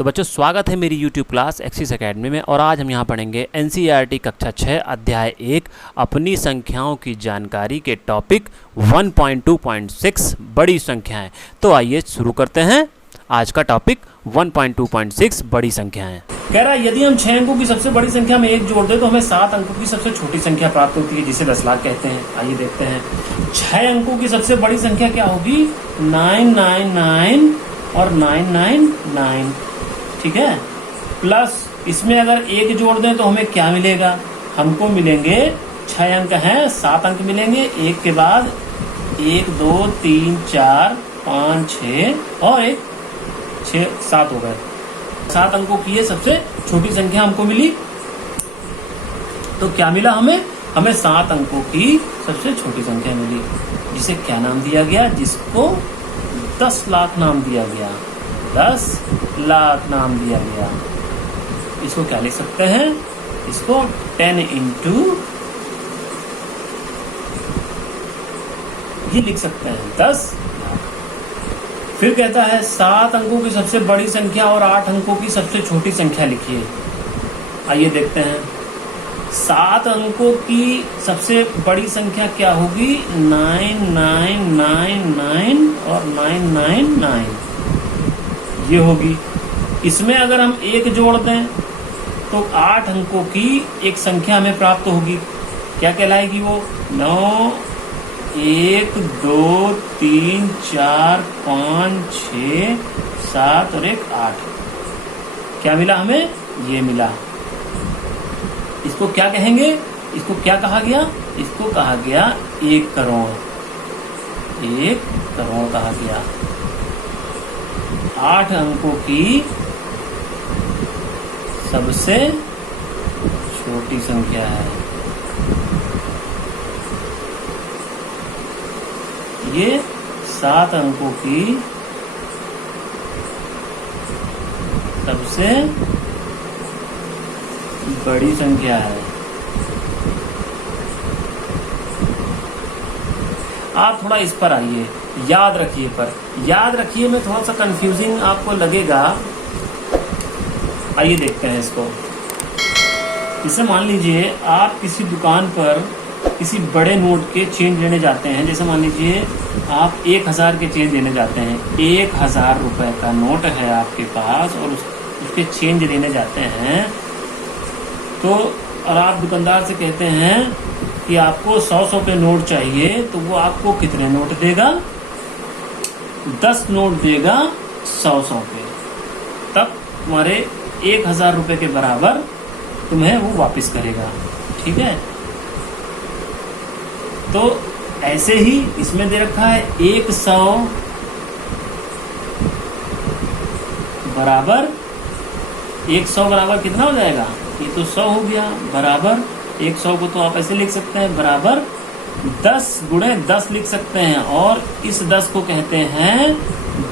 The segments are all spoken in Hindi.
तो बच्चों स्वागत है मेरी YouTube क्लास एक्सिस एकेडमी में। और आज हम यहाँ पढ़ेंगे NCERT कक्षा 6 अध्याय 1 अपनी संख्याओं की जानकारी के टॉपिक 1.2.6 बड़ी संख्याएं। तो आइए शुरू करते हैं आज का टॉपिक 1.2.6 बड़ी संख्याएं। कह रहा है यदि हम 6 अंकों की सबसे बड़ी संख्या में 1 जोड़ दें तो हमें 7 अंकों की सबसे छोटी संख्या प्राप्त होती है, जिसे 10 लाख कहते हैं। आइए देखते हैं 6 अंकों की सबसे बड़ी संख्या क्या होगी। 999 और 999, ठीक है। प्लस इसमें अगर 1 जोड़ दें तो हमें क्या मिलेगा, हमको मिलेंगे 6 अंक हैं, 7 अंक मिलेंगे। 1 के बाद 1 2 3 4 5 6 और 1 6 7 हो गए। 7 अंकों की ये सबसे छोटी संख्या हमको मिली। तो क्या मिला हमें 7 अंकों की सबसे छोटी संख्या मिली, जिसे क्या नाम दिया गया, जिसको 10 लाख नाम दिया गया। 10 लाख नाम दिया गया। इसको क्या लिख सकते हैं, इसको 10 इंटू ये लिख सकते हैं 10। फिर कहता है 7 अंकों की सबसे बड़ी संख्या और 8 अंकों की सबसे छोटी संख्या लिखिए। आइए देखते हैं 7 अंकों की सबसे बड़ी संख्या क्या होगी। 9999 और 999 ये होगी। इसमें अगर हम 1 जोड़ दें तो 8 अंकों की एक संख्या हमें प्राप्त होगी। क्या कहलाएगी वो, 9 1 2 3 4 5 6 7 और 1 8। क्या मिला हमें, ये मिला। इसको क्या कहेंगे, इसको क्या कहा गया, इसको कहा गया 1 करोड़। 1 करोड़ कहा गया। 8 अंकों की सबसे छोटी संख्या है ये। 7 अंकों की सबसे बड़ी संख्या है। आप थोड़ा इस पर आइए, याद रखिए में थोड़ा सा कंफ्यूजिंग आपको लगेगा। आइए देखते हैं इसको। जैसे मान लीजिए आप किसी दुकान पर किसी बड़े नोट के चेंज लेने जाते हैं। जैसे मान लीजिए आप 1000 के चेंज लेने जाते हैं। 1000 रुपए का नोट है आपके पास और उसके चेंज लेने जाते हैं। तो और आप दुकानदार से कहते हैं कि आपको 100 के नोट चाहिए, तो वो आपको कितने नोट देगा, 10 नोट देगा 100 के। तब तुम्हारे 1000 रुपए के बराबर तुम्हें वो वापस करेगा, ठीक है। तो ऐसे ही इसमें दे रखा है 100 बराबर 100 बराबर कितना हो जाएगा, ये तो 100 हो गया। बराबर 100 को तो आप ऐसे लिख सकते हैं, बराबर 10 गुणे 10 लिख सकते हैं। और इस 10 को कहते हैं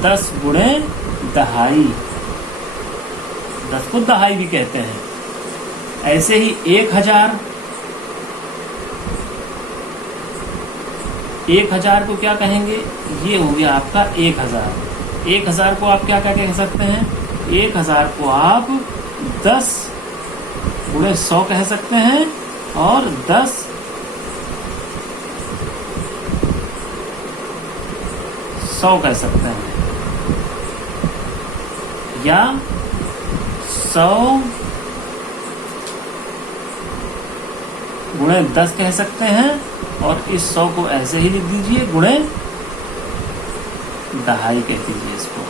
10 गुणे दहाई। 10 को दहाई भी कहते हैं। ऐसे ही 1000 को क्या कहेंगे, ये हो गया आपका 1000। 1000 को आप क्या कह सकते हैं, 1000 को आप 10 गुणे 100 कह सकते हैं और 10 100 कह सकते हैं, या 100 गुणे 10 कह सकते हैं। और इस 100 को ऐसे ही लिख दीजिए, गुणे दहाई कह दीजिए इसको।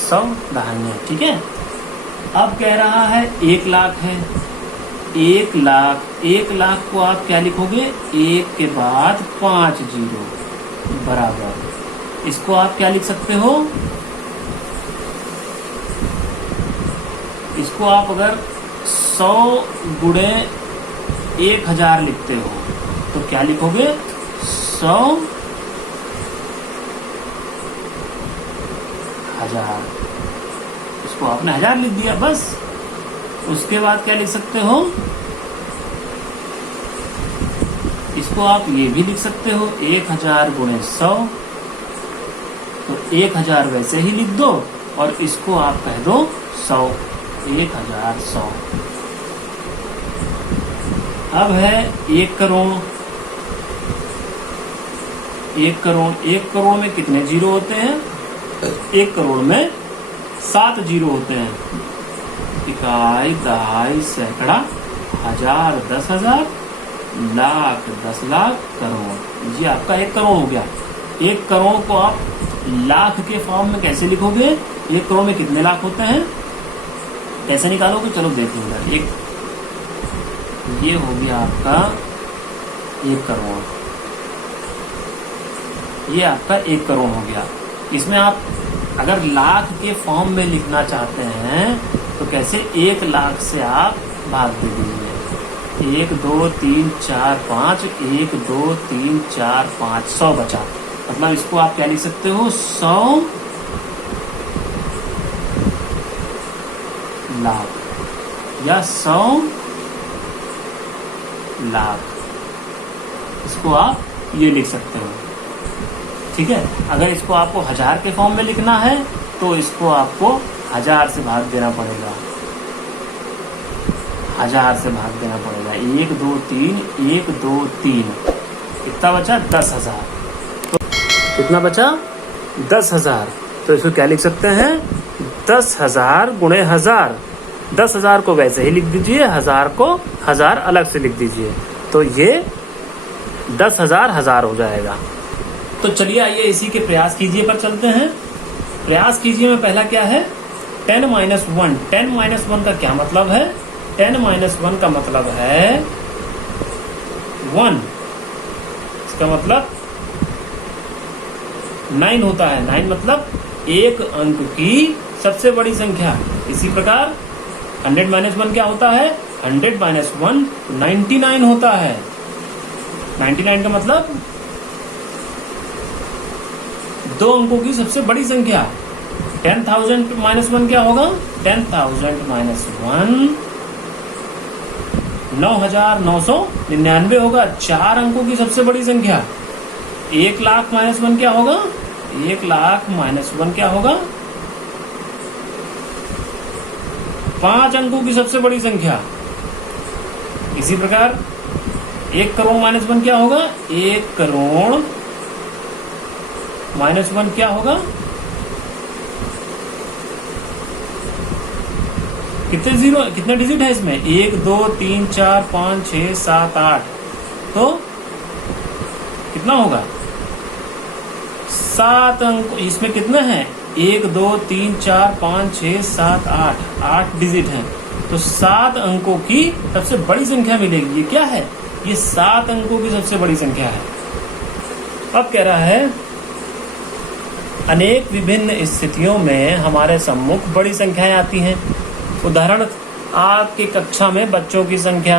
100 दहाइयाँ, ठीक है। अब कह रहा है 1 लाख है। 1 लाख को आप क्या लिखोगे, 1 के बाद 5 जीरो बराबर। इसको आप क्या लिख सकते हो, इसको आप अगर 100 गुणे 1000 लिखते हो तो क्या लिखोगे, 100 1000। इसको आपने 1000 लिख दिया बस। उसके बाद क्या लिख सकते हो, इसको आप ये भी लिख सकते हो 1000 गुणे 100। तो 1000 वैसे ही लिख दो और इसको आप कह दो 100, 1100। अब है 1 करोड़। 1 करोड़, 1 करोड़ में कितने जीरो होते हैं? 1 करोड़ में 7 जीरो होते हैं। इकाई, दहाई, सैकड़ा, हजार, 10,000, लाख, 10 लाख, करोड़। ये आपका 1 करोड़ हो गया। 1 करोड़ को आप लाख के फॉर्म में कैसे लिखोगे? 1 करोड़ में कितने लाख होते हैं, कैसे निकालोगे? चलो देखेंगे। ये हो गया आपका 1 करोड़। ये आपका 1 करोड़ हो गया। इसमें आप अगर लाख के फॉर्म में लिखना चाहते हैं तो कैसे? 1 लाख से आप भाग दे दीजिए। 1 2 3 4 5, 1 2 3 4 5, 100 बचा। मतलब इसको आप क्या लिख सकते हो? 100 लाख या 100 लाख। इसको आप ये लिख सकते हो। ठीक है। अगर इसको आपको हजार के फॉर्म में लिखना है तो इसको आपको 1000 से भाग देना पड़ेगा। 1000 से भाग देना पड़ेगा। 1 2 3, 1 2 3, कितना बचा? 10,000। तो कितना बचा? 10,000। तो इसको क्या लिख सकते हैं? 10,000 गुणे 1000। 10,000 को वैसे ही लिख दीजिए, 1000 को 1000 अलग से लिख दीजिए, तो ये 10,000 1000 हो जाएगा। तो चलिए आइए इसी के प्रयास कीजिए पर चलते हैं। प्रयास कीजिए में पहला क्या है? 10 - 1। 10 - 1 का क्या मतलब है? 10 - 1 का मतलब है 1। इसका मतलब 9 होता है। 9 मतलब एक अंक की सबसे बड़ी संख्या। इसी प्रकार 100 - 1 क्या होता है? 100 - 1 99 होता है। 99 का मतलब 2 अंकों की सबसे बड़ी संख्या। 10,000 - 1 क्या होगा? 10,000 - 1 9,999 होगा। 4 अंकों की सबसे बड़ी संख्या। 1 लाख - 1 क्या होगा? 1 लाख - 1 क्या होगा? 5 अंकों की सबसे बड़ी संख्या। इसी प्रकार 1 करोड़ - 1 क्या होगा? 1 करोड़ -1 क्या होगा? कितने जीरो, कितने डिजिट है इसमें? 1 2 3 4 5 6 7 8। तो कितना होगा? 7 अंक। इसमें कितने हैं? 1 2 3 4 5 6 7 8, 8 डिजिट हैं। तो 7 अंकों की सबसे बड़ी संख्या मिलेगी। ये क्या है? ये 7 अंकों की सबसे बड़ी संख्या है। अब कह रहा है अनेक विभिन्न स्थितियों में हमारे सम्मुख बड़ी संख्याएं आती हैं। उदाहरण, आपकी कक्षा में बच्चों की संख्या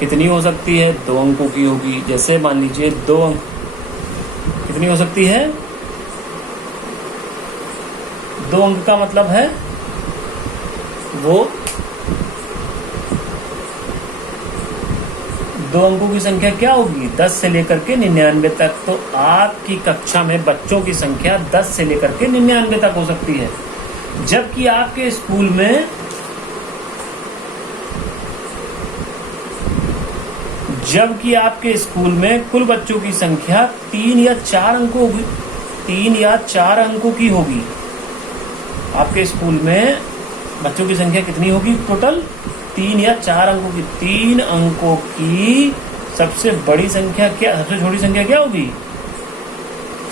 कितनी हो सकती है? 2 अंकों की होगी। जैसे मान लीजिए 2 अंक कितनी हो सकती है? 2 अंक का मतलब है वो 2 अंकों की संख्या क्या होगी? 10 से लेकर के 99 तक। तो आपकी कक्षा में बच्चों की संख्या 10 से लेकर के 99 तक हो सकती है। जबकि आपके स्कूल में कुल बच्चों की संख्या 3 या 4 अंकों होगी। 3 या 4 अंकों की होगी। आपके स्कूल में बच्चों की संख्या कितनी होगी टोटल? 3 या 4 अंकों की। 3 अंकों की सबसे बड़ी संख्या क्या, सबसे छोटी संख्या क्या होगी?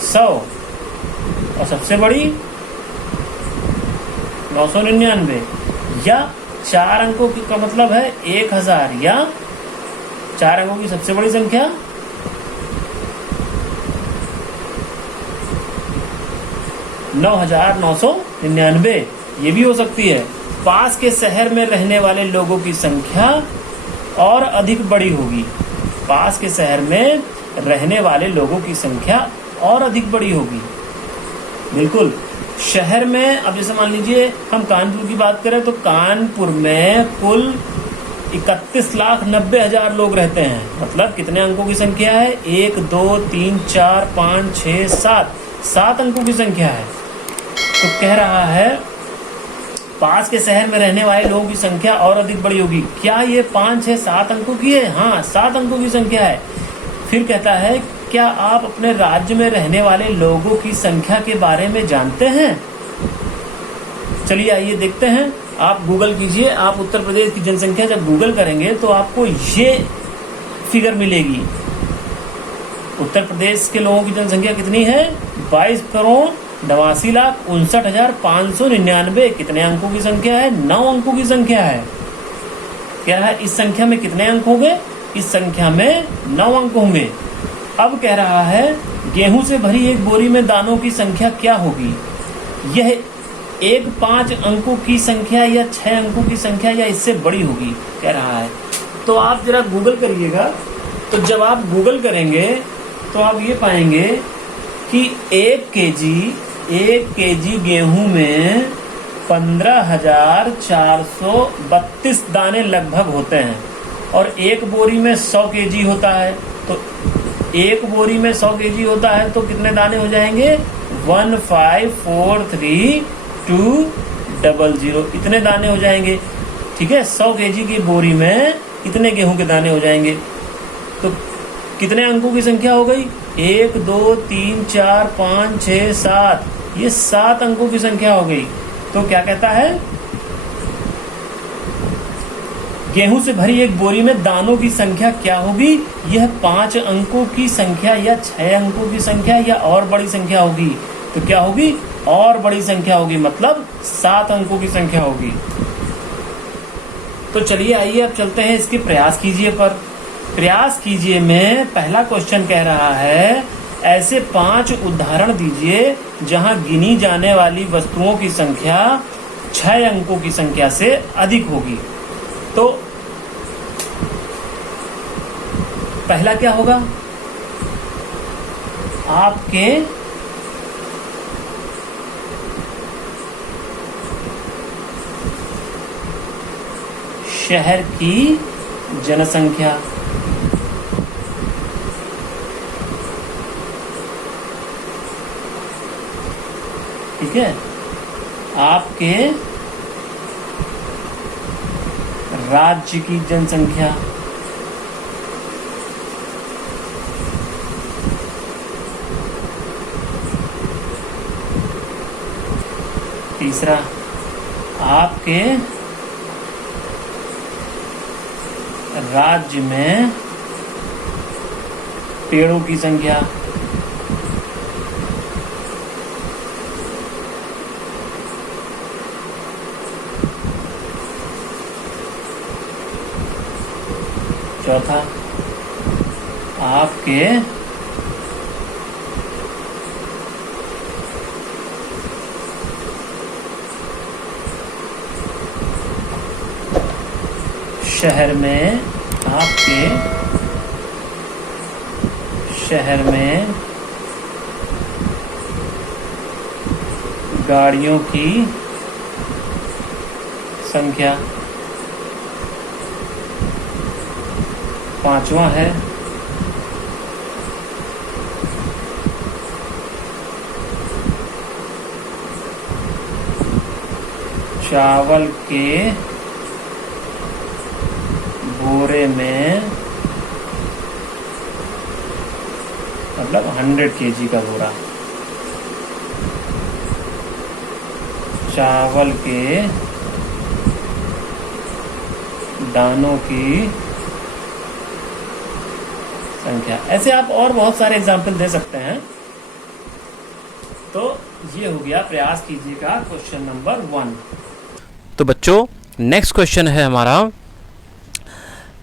100। और सबसे बड़ी 999। या 4 अंकों का मतलब है 1000। या 4 अंकों की सबसे बड़ी संख्या 9,999। ये भी हो सकती है। पास के शहर में रहने वाले लोगों की संख्या और अधिक बड़ी होगी। पास के शहर में रहने वाले लोगों की संख्या और अधिक बड़ी होगी। बिल्कुल। शहर में अब जैसे मान लीजिए हम कानपुर की बात करें तो कानपुर में कुल 31,90,000 लोग रहते हैं। मतलब कितने अंकों की संख्या है? 1 2 3 4 5 6 7, 7 अंकों की संख्या है। तो कह रहा है पास के शहर में रहने वाले लोगों की संख्या और अधिक बड़ी होगी। क्या ये 5, 6, 7 अंकों की है? हाँ, 7 अंकों की संख्या है। फिर कहता है क्या आप अपने राज्य में रहने वाले लोगों की संख्या के बारे में जानते हैं? चलिए आइए देखते हैं। आप गूगल कीजिए, आप उत्तर प्रदेश की जनसंख्या जब गूगल करेंगे तो आपको ये फिगर मिलेगी। उत्तर प्रदेश के लोगों की जनसंख्या कितनी है? 22,89,59,599। कितने अंकों की संख्या है? 9 अंकों की संख्या है। कह रहा है इस संख्या में कितने अंक होंगे? इस संख्या में 9 अंक होंगे। अब कह रहा है गेहूं से भरी एक बोरी में दानों की संख्या क्या होगी? यह 5 अंकों की संख्या या 6 अंकों की संख्या या इससे बड़ी होगी, कह रहा है। तो आप जरा गूगल करिएगा। तो जब आप गूगल करेंगे तो आप ये पाएंगे कि 1 केजी गेहूं में 15,432 दाने लगभग होते हैं और एक बोरी में 100 केजी होता है। तो एक बोरी में 100 केजी होता है तो कितने दाने हो जाएंगे? 15,43200 इतने दाने हो जाएंगे। ठीक है, 100 केजी की बोरी में इतने गेहूं के दाने हो जाएंगे। तो कितने अंकों की संख्या हो गई? 1, 2, 3, 4, 5, 6, 7। ये 7 अंकों की संख्या हो गई। तो क्या कहता है? गेहूं से भरी एक बोरी में दानों की संख्या क्या होगी? यह 5 अंकों की संख्या या 6 अंकों की संख्या या और बड़ी संख्या होगी। तो क्या होगी? और बड़ी संख्या होगी, मतलब 7 अंकों की संख्या होगी। तो चलिए आइए अब चलते हैं इसके प्रयास कीजिए पर। प्रयास कीजिए में पहला क्वेश्चन कह रहा है ऐसे 5 उदाहरण दीजिए जहां गिनी जाने वाली वस्तुओं की संख्या 6 अंकों की संख्या से अधिक होगी। तो पहला क्या होगा? आपके शहर की जनसंख्या। ठीक है, आपके राज्य की जनसंख्या। तीसरा, आपके राज्य में पेड़ों की संख्या। चौथा, आपके शहर में, आपके शहर में गाड़ियों की संख्या। पांचवा है चावल के बोरे में, मतलब 100 केजी का बोरा चावल के दानों की संख्या। ऐसे आप और बहुत सारे एग्जाम्पल दे सकते हैं। तो ये हो गया प्रयास कीजिए का क्वेश्चन नंबर 1। तो बच्चों नेक्स्ट क्वेश्चन है हमारा,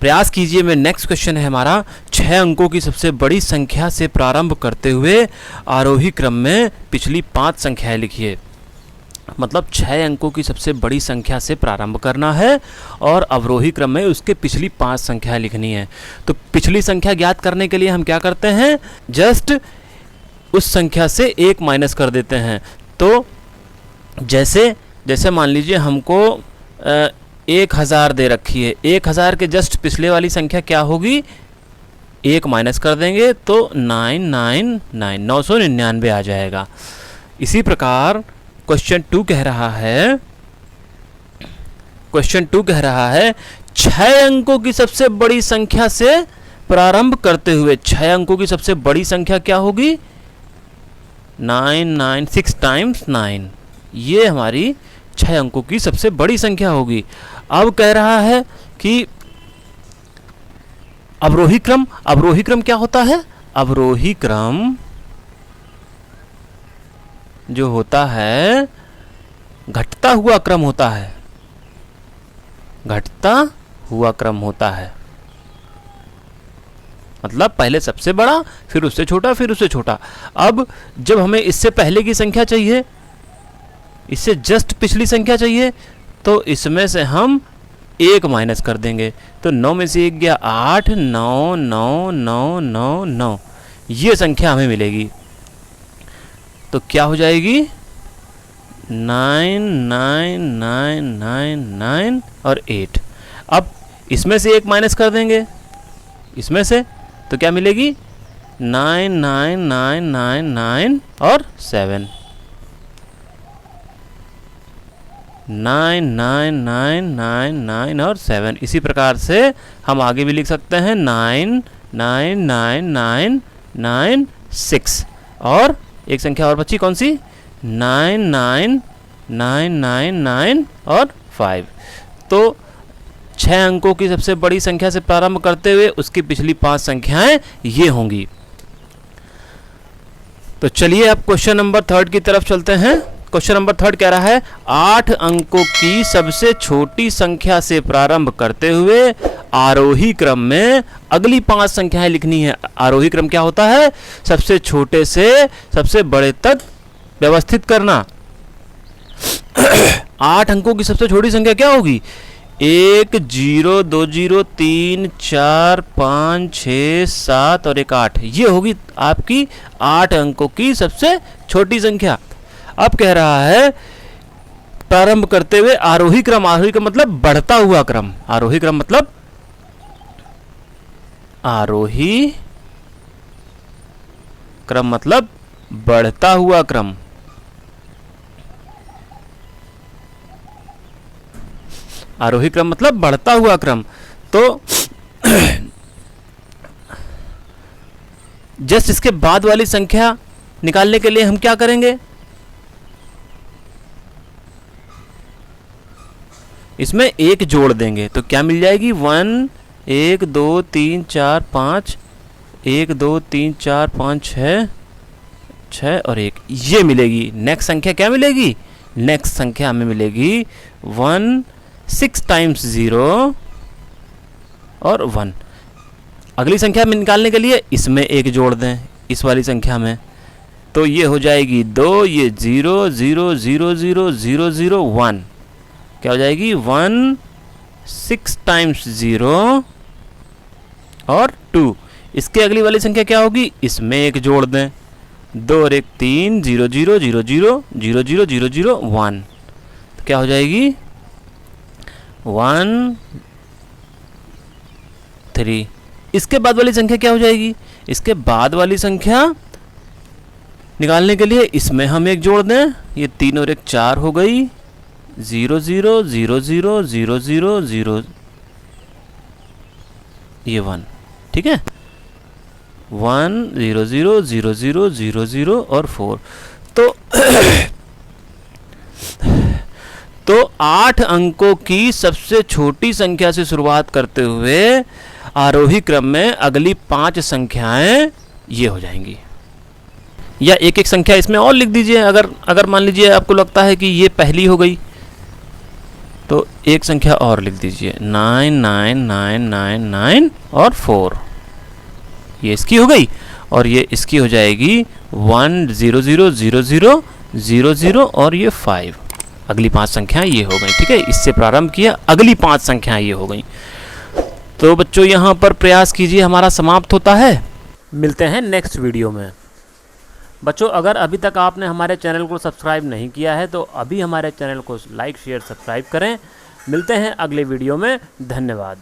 प्रयास कीजिए में नेक्स्ट क्वेश्चन है हमारा 6 अंकों की सबसे बड़ी संख्या से प्रारंभ करते हुए आरोही क्रम में पिछली 5 संख्याएं लिखिए। मतलब 6 अंकों की सबसे बड़ी संख्या से प्रारंभ करना है और अवरोही क्रम में उसके पिछली 5 संख्याएं लिखनी है। तो पिछली संख्या ज्ञात करने के लिए हम क्या करते हैं? जस्ट उस संख्या से 1 माइनस कर देते हैं। तो जैसे मान लीजिए हमको 1000 दे रखी है, 1000 के जस्ट पिछले वाली संख्या क्या होगी? 1 माइनस कर देंगे तो 999 आ जाएगा। इसी प्रकार क्वेश्चन 2 कह रहा है 6 अंकों की सबसे बड़ी संख्या से प्रारंभ करते हुए 6 अंकों की सबसे बड़ी संख्या क्या होगी? 6 टाइम्स 9, ये हमारी 6 अंकों की सबसे बड़ी संख्या होगी। अब कह रहा है कि अवरोही क्रम क्या होता है? अवरोही क्रम जो होता है घटता हुआ क्रम होता है, घटता हुआ क्रम होता है। मतलब पहले सबसे बड़ा, फिर उससे छोटा, फिर उससे छोटा। अब जब हमें इससे पहले की संख्या चाहिए, इससे जस्ट पिछली संख्या चाहिए, तो इसमें से हम 1 माइनस कर देंगे। तो 9 में से 1 गया 8, 9 9 9 9 9, ये संख्या हमें मिलेगी। तो क्या हो जाएगी? 9 9 9 9 9 और 8। अब इसमें से 1 माइनस कर देंगे, इसमें से, तो क्या मिलेगी? 9 9 9 9 9 और 7। 9 9 9 9 9 और 7। इसी प्रकार से हम आगे भी लिख सकते हैं 9 9 9 9 9 6। और एक संख्या और बची, कौन सी? 9 9 9 9 9 और 5। तो 6 अंकों की सबसे बड़ी संख्या से प्रारंभ करते हुए उसकी पिछली 5 संख्याएं ये होंगी। तो चलिए अब क्वेश्चन नंबर 3 की तरफ चलते हैं। क्वेश्चन नंबर 3 कह रहा है 8 अंकों की सबसे छोटी संख्या से प्रारंभ करते हुए आरोही क्रम में अगली 5 संख्याएं लिखनी है। आरोही क्रम क्या होता है? सबसे छोटे से सबसे बड़े तक व्यवस्थित करना। 8 अंकों की सबसे छोटी संख्या क्या होगी? 1 0 2 0 3 4 5 6 7 और 1 8, ये होगी आपकी 8 अंकों की सबसे छोटी संख्या। अब कह रहा है प्रारंभ करते हुए आरोही क्रम। आरोही क्रम मतलब बढ़ता हुआ क्रम। आरोही क्रम मतलब आरोही क्रम मतलब बढ़ता हुआ क्रम। आरोही क्रम मतलब बढ़ता हुआ क्रम। तो जस्ट इसके बाद वाली संख्या निकालने के लिए हम क्या करेंगे? इसमें 1 जोड़ देंगे तो क्या मिल जाएगी? 1 1 2 3 4 5, 1 2 3 4 5 6 और 1, ये मिलेगी। नेक्स्ट संख्या क्या मिलेगी? नेक्स्ट संख्या हमें मिलेगी 1 6 टाइम्स 0 और 1। अगली संख्या में निकालने के लिए इसमें 1 जोड़ दें इस वाली संख्या में, तो ये हो जाएगी 2, ये 0 0 0 0 0 0 1, क्या हो जाएगी? 1 6 टाइम्स 0 और 2। इसके अगली वाली संख्या क्या होगी? इसमें 1 जोड़ दें, 2 और 1 3 0 0 0 0 0 0 0 0 1, तो क्या हो जाएगी? 1 3। इसके बाद वाली संख्या क्या हो जाएगी? इसके बाद वाली संख्या निकालने के लिए इसमें हम 1 जोड़ दें, ये 3 और 1 4 हो गई, 0 0 0 0 0 0 0, ये 1, ठीक है। 1 0 0 0 0 0 0 और 4। तो 8 अंकों की सबसे छोटी संख्या से शुरुआत करते हुए आरोही क्रम में अगली 5 संख्याएं ये हो जाएंगी। या एक एक संख्या इसमें और लिख दीजिए। अगर मान लीजिए आपको लगता है कि ये पहली हो गई तो एक संख्या और लिख दीजिए, 9 9 9 9 9 और 4, ये इसकी हो गई। और ये इसकी हो जाएगी 1 0 0 0 0 0 0 और ये 5। अगली 5 संख्याएं ये हो गई, ठीक है। इससे प्रारंभ किया, अगली 5 संख्याएं ये हो गई। तो बच्चों यहाँ पर प्रयास कीजिए, हमारा समाप्त होता है। मिलते हैं नेक्स्ट वीडियो में। बच्चों अगर अभी तक आपने हमारे चैनल को सब्सक्राइब नहीं किया है तो अभी हमारे चैनल को लाइक शेयर सब्सक्राइब करें। मिलते हैं अगले वीडियो में। धन्यवाद।